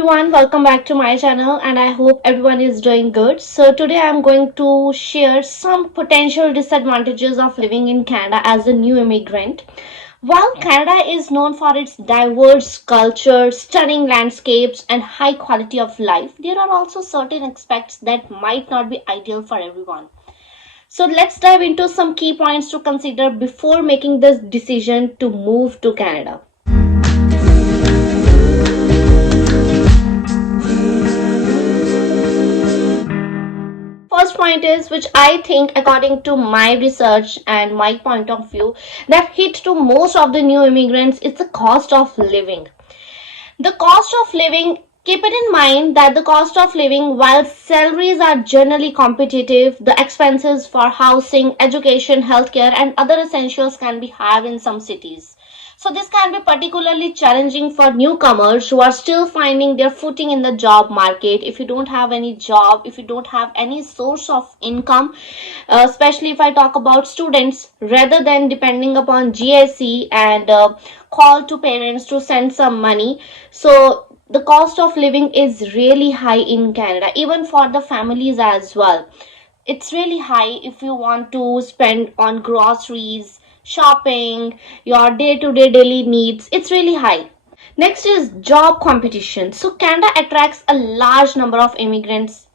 everyone, welcome back to my channel and I hope everyone is doing good. So today I'm going to share some potential disadvantages of living in Canada as a new immigrant. While Canada is known for its diverse culture, stunning landscapes and high quality of life, there are also certain aspects that might not be ideal for everyone. So let's dive into some key points to consider before making this decision to move to Canada. First point is, which I think according to my research and my point of view, that hit to most of the new immigrants, it's the cost of living. The cost of living, keep it in mind that the cost of living, while salaries are generally competitive, the expenses for housing, education, healthcare and other essentials can be higher in some cities. So this can be particularly challenging for newcomers who are still finding their footing in the job market. If you don't have any job, if you don't have any source of income, especially if I talk about students, rather than depending upon GSE and call to parents to send some money. So the cost of living is really high in Canada, even for the families as well. It's really high if you want to spend on groceries, shopping, your day-to-day daily needs. It's really high. Next is job competition. So Canada attracts a large number of immigrants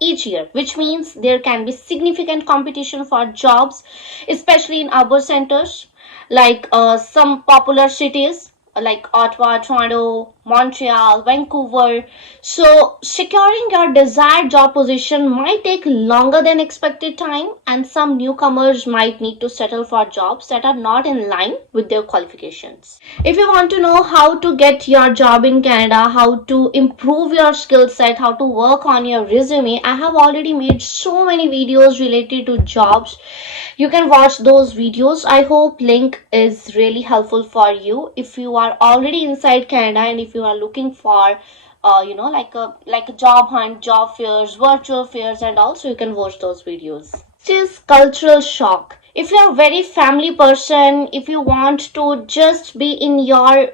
each year, which means there can be significant competition for jobs, especially in urban centers like some popular cities like Ottawa, Toronto, Montreal, Vancouver. So securing your desired job position might take longer than expected time, and some newcomers might need to settle for jobs that are not in line with their qualifications. If you want to know how to get your job in Canada, how to improve your skill set, how to work on your resume, I have already made so many videos related to jobs. You can watch those videos. I hope link is really helpful for you if you are already inside Canada and if you are looking for like a job hunt, job fairs, virtual fairs, and also you can watch those videos. Next is cultural shock. If you're a very family person, if you want to just be in your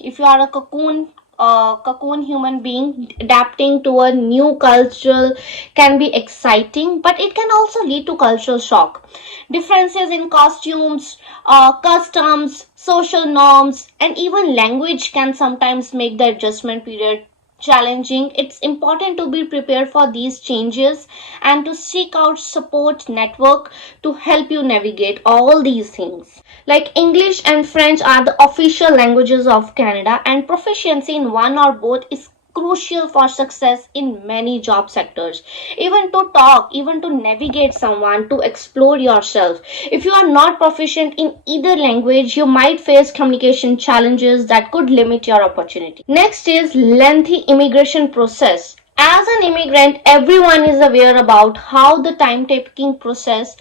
if you are a cocoon human being, adapting to a new culture can be exciting, but it can also lead to cultural shock. Differences in costumes, customs, social norms, and even language can sometimes make the adjustment period challenging. It's important to be prepared for these changes and to seek out support network to help you navigate all these things. Like English and French are the official languages of Canada, and proficiency in one or both is crucial for success in many job sectors. Even to talk, even to navigate someone, to explore yourself. If you are not proficient in either language, you might face communication challenges that could limit your opportunity. Next is lengthy immigration process. As an immigrant, everyone is aware about how the time-taking process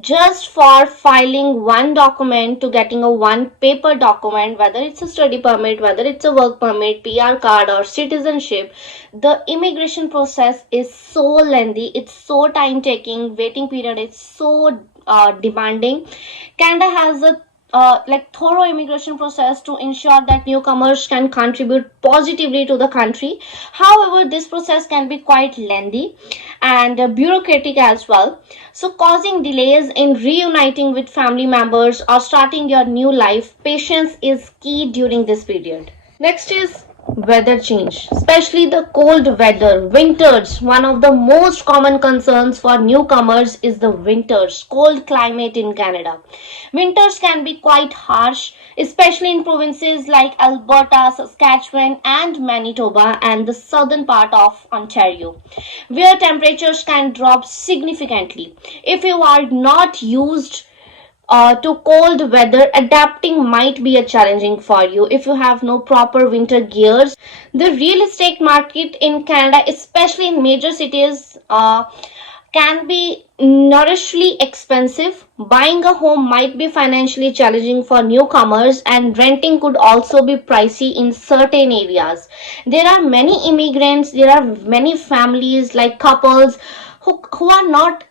just for filing one document to getting a one paper document, whether it's a study permit, whether it's a work permit, PR card or citizenship, the immigration process is so lengthy, it's so time taking, waiting period is so demanding. Canada has a thorough immigration process to ensure that newcomers can contribute positively to the country. However, this process can be quite lengthy and bureaucratic as well, so causing delays in reuniting with family members or starting your new life. Patience is key during this period. Next is weather change, especially the cold weather. Winters, one of the most common concerns for newcomers is the winters, cold climate in Canada. Winters can be quite harsh, especially in provinces like Alberta, Saskatchewan and Manitoba and the southern part of Ontario, where temperatures can drop significantly. If you are not used to cold weather, adapting might be a challenging for you. If you have no proper winter gears, the real estate market in Canada, especially in major cities, can be nourishingly expensive. Buying a home might be financially challenging for newcomers, and renting could also be pricey in certain areas. There are many immigrants, there are many families like couples who are not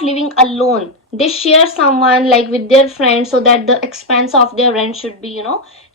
living alone. they share someone like with their friends, so that the expense of their rent should be,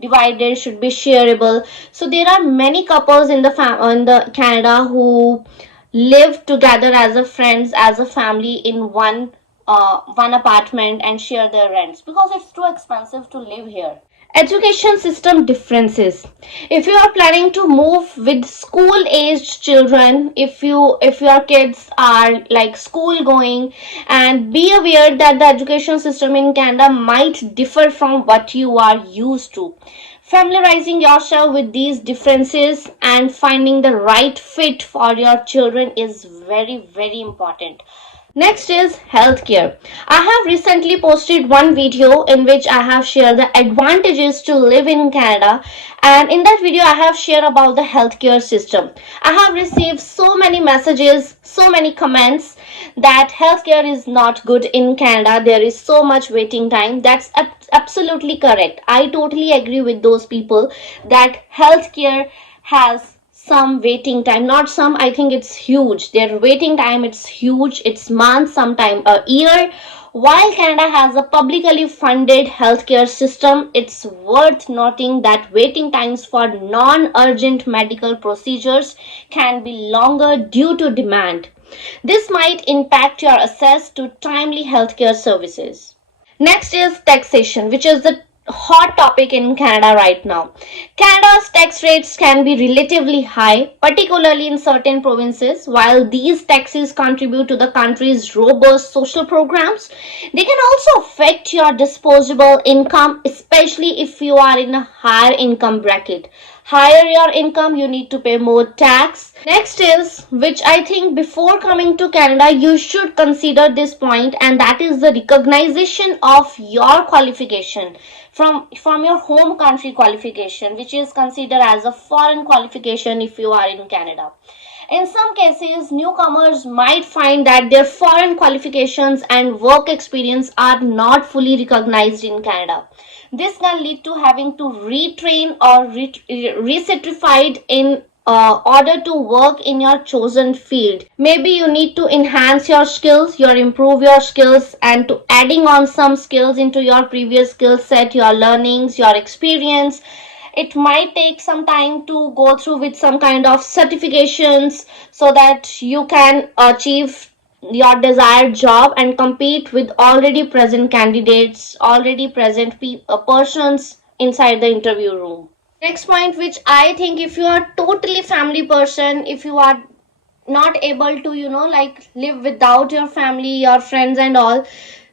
divided, should be shareable. So there are many couples in the Canada who live together as a friends, as a family, in one apartment, and share their rents, because it's too expensive to live here. Education system differences. If you are planning to move with school aged children, if your kids are like school going, and be aware that the education system in Canada might differ from what you are used to. Familiarizing yourself with these differences and finding the right fit for your children is very, very important. Next is healthcare. I have recently posted one video in which I have shared the advantages to live in Canada, and in that video I have shared about the healthcare system. I have received so many messages, so many comments that healthcare is not good in Canada. There is so much waiting time. That's absolutely correct. I totally agree with those people that healthcare has some waiting time. Not some, I think it's huge. Their waiting time, it's huge. It's months, sometime a year. While Canada has a publicly funded healthcare system, it's worth noting that waiting times for non-urgent medical procedures can be longer due to demand. This might impact your access to timely healthcare services. Next is taxation, which is the hot topic in Canada right now. Canada's tax rates can be relatively high, particularly in certain provinces. While these taxes contribute to the country's robust social programs, they can also affect your disposable income, especially if you are in a higher income bracket. Higher your income, you need to pay more tax. Next is, which I think before coming to Canada you should consider this point, and that is the recognition of your qualification from your home country qualification, which is considered as a foreign qualification if you are in Canada. In some cases, newcomers might find that their foreign qualifications and work experience are not fully recognized in Canada. This can lead to having to retrain or recertified in order to work in your chosen field. Maybe you need to enhance your skills, improve your skills, and to adding on some skills into your previous skill set, your learnings, your experience. It might take some time to go through with some kind of certifications so that you can achieve your desired job and compete with already present candidates, already present persons inside the interview room. Next point, which I think, if you are totally family person, if you are not able to, like live without your family, your friends and all,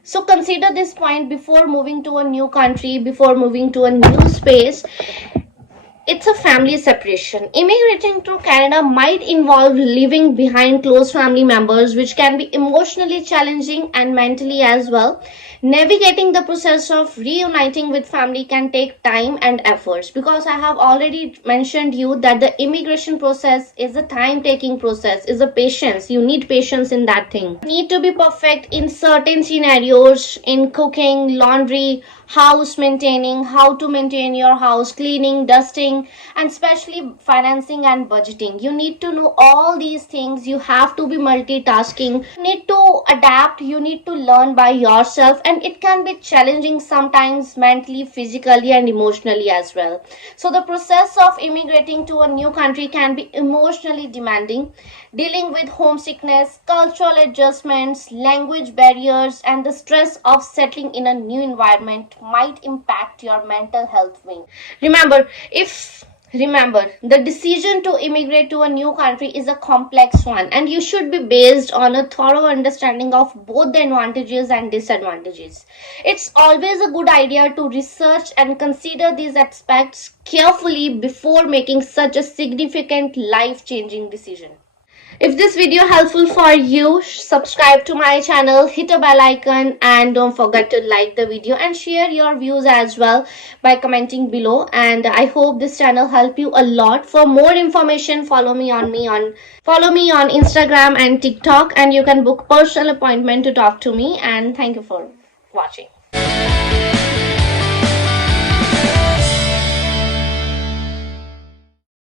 so consider this point before moving to a new country, before moving to a new space. It's a family separation. Immigrating to Canada might involve leaving behind close family members, which can be emotionally challenging and mentally as well. Navigating the process of reuniting with family can take time and efforts, because I have already mentioned you that the immigration process is a time taking process, is a patience. You need patience in that thing. You need to be perfect in certain scenarios, in cooking, laundry, house maintaining, how to maintain your house, cleaning, dusting, and especially financing and budgeting. You need to know all these things. You have to be multitasking. You need to adapt. You need to learn by yourself, and it can be challenging sometimes mentally, physically, and emotionally as well. So the process of immigrating to a new country can be emotionally demanding. Dealing with homesickness, cultural adjustments, language barriers, and the stress of settling in a new environment might impact your mental health wing. Remember, the decision to immigrate to a new country is a complex one, and you should be based on a thorough understanding of both the advantages and disadvantages. It's always a good idea to research and consider these aspects carefully before making such a significant life-changing decision. If this video helpful for you, subscribe to my channel, hit a bell icon, and don't forget to like the video and share your views as well by commenting below. And I hope this channel help you a lot. For more information, follow me on Instagram and TikTok, and you can book personal appointment to talk to me. And thank you for watching.